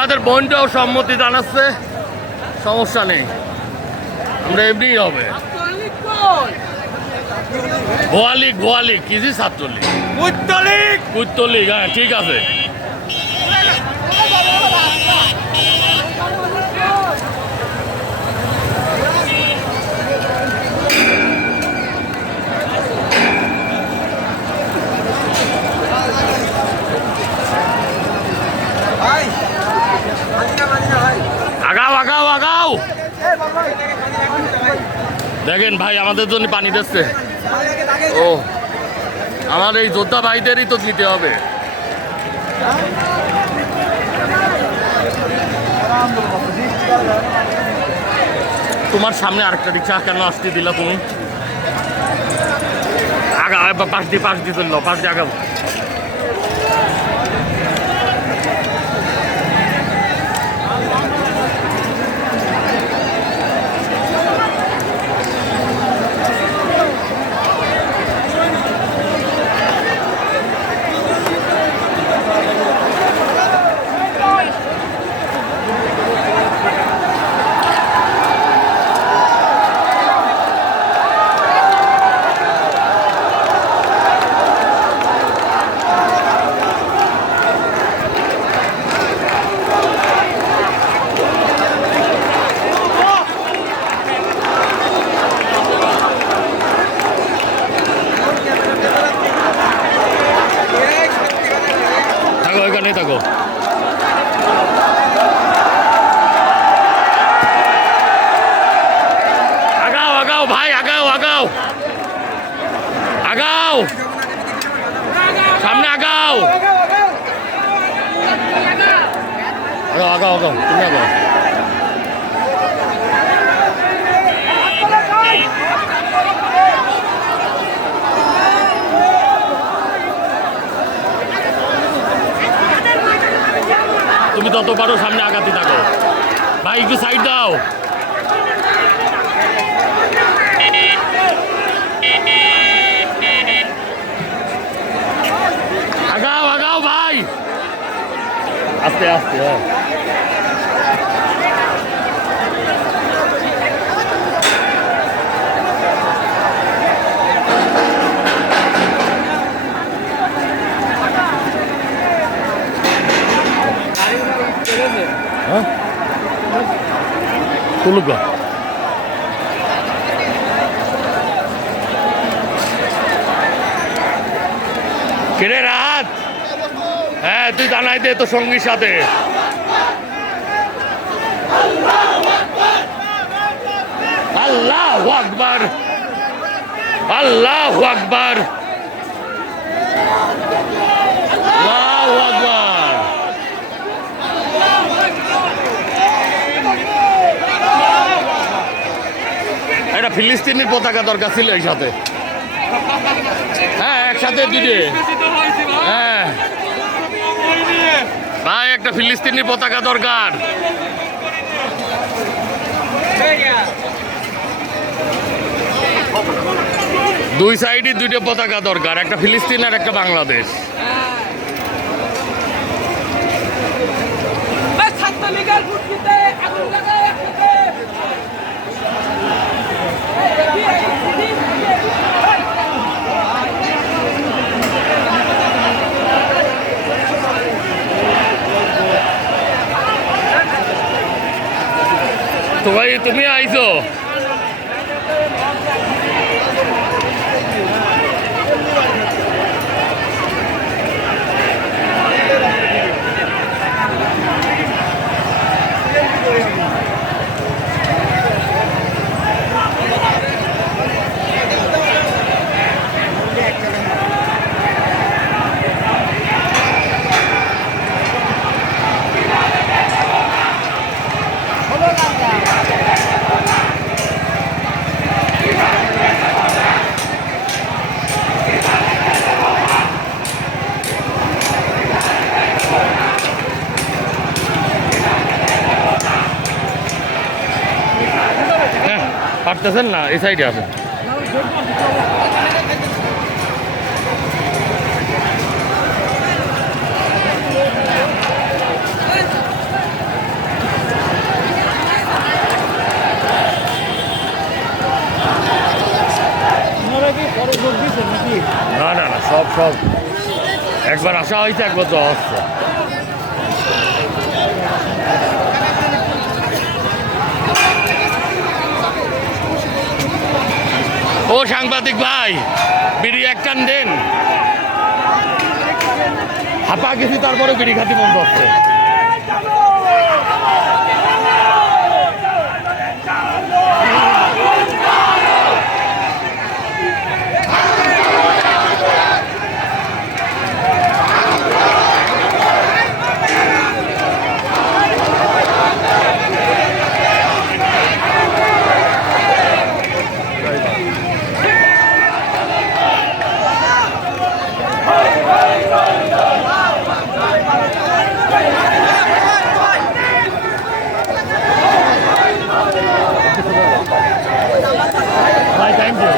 আমাদের বোনটাও সম্মতি জানাচ্ছে, সমস্যা নেই, আমরা এমনিই হবে। গোয়ালিক গোয়ালিক কেজি 47, কুত্তলিক, হ্যাঁ ঠিক আছে। আগাও আগাও আগাও, দেখেন ভাই আমাদের জন্য পানি দিচ্ছে। ও আমার এই যোদ্ধা ভাইদেরই তো দিতে হবে। তোমার সামনে আরেকটা রিক্সা কেন আসতে দিলা তুমি? আগা পাশ দিয়ে চললো, পাশ দিয়ে আগাবো। ওইখানেই থাকো। আগাও আগাও ভাই, আগাও আগাও আগাও, সামনে আগাও আগাও আগাও আগাও, তুমি আগাও। তুমি যত পারো সামনে আগাতে থাকো ভাই, একটু সাইড দাও। আগাও আগাও ভাই, আস্তে আস্তে। হ্যাঁ তুলুক কেরে রাত। হ্যাঁ তুই জানাই দে তো সঙ্গীর সাথে। আল্লাহু আকবার, আল্লাহু আকবার, আল্লাহু আকবার। একটা ফিলিস্তিনি পতাকা দরকার ছিল এই সাথে। হ্যাঁ একসাথে দিবে। হ্যাঁ ভাই একটা ফিলিস্তিনি পতাকা দরকার। দুই সাইডে দুইটা পতাকা দরকার, একটা ফিলিস্তিন আর একটা বাংলাদেশ। তো ভাই তুমি আইছো? পারতেছেন না, এই সাইডে আছে। সব একবার আসা হয়েছে, একবার যাওয়া হচ্ছে। ও সাংবাদিক ভাই, বিড়ি এক টান দেন। হাঁপা গেছি, তারপরে বিড়ি খাতি বন্ধ হচ্ছে। ভাই থ্যাংক ইউ।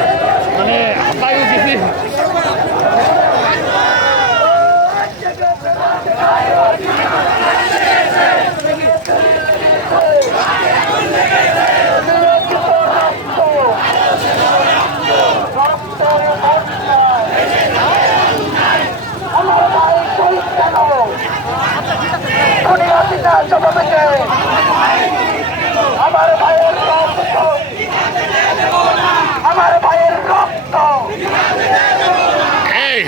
মানে হাঁপাই গেছি। আমার ভাইয়ের রক্ত, আমার ভাইয়ের রক্ত। এই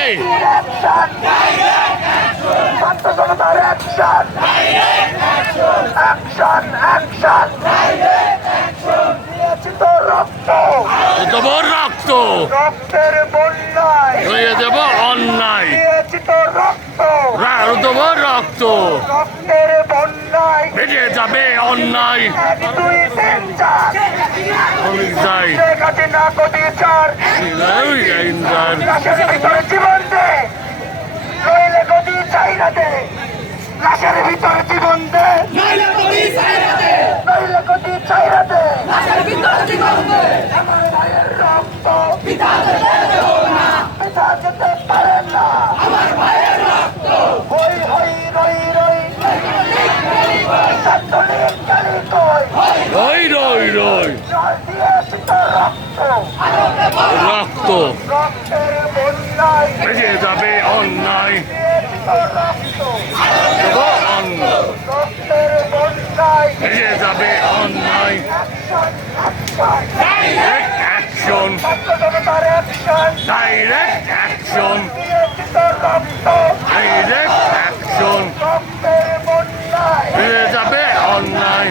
এই ছাত্র জনতার অ্যাকশন, অ্যাকশন, অ্যাকশন। দিয়েছি তো রক্ত, দেবো রক্ত, রক্তের বন্যায় হয়ে দেব অন্যায়। দিয়েছি তো রক্ত, দেবো রক্ত, রক্তের বন্যায় বেজে যাবে অন্যায়। 1, 2, 3, 4 আমি যাই শেখ হাসিনা কোটি 4 লাশের ভিতরে জীবন দে, নইলে গদি চাইরা দে। লাশের ভিতরে জীবন দে, নইলে গদি চাইরা দে। আমার ভাইয়ের রক্ত পিতা যেতে পারে না। হই হই রই রই ছাত্রলীগ গালি কই, রই রই রই জল দিয়েছি তো রক্ত, রক্ত, রক্তের বন্যায় বেজে যাবে অন্যায়। দিয়েছি তো রক্ত, দেবো অন্যায়, রক্তের বন্যায় বেজে যাবে অন্যায়। Action, action. ডাইরেক্ট অ্যাকশন, ছাত্র জনতার অ্যাকশন, ডাইরেক্ট অ্যাকশন, দিয়েছি তো রক্ত, ডাইরেক্ট অ্যাকশন, রক্তের বন্যায় বেজে যাবে অন্যায়।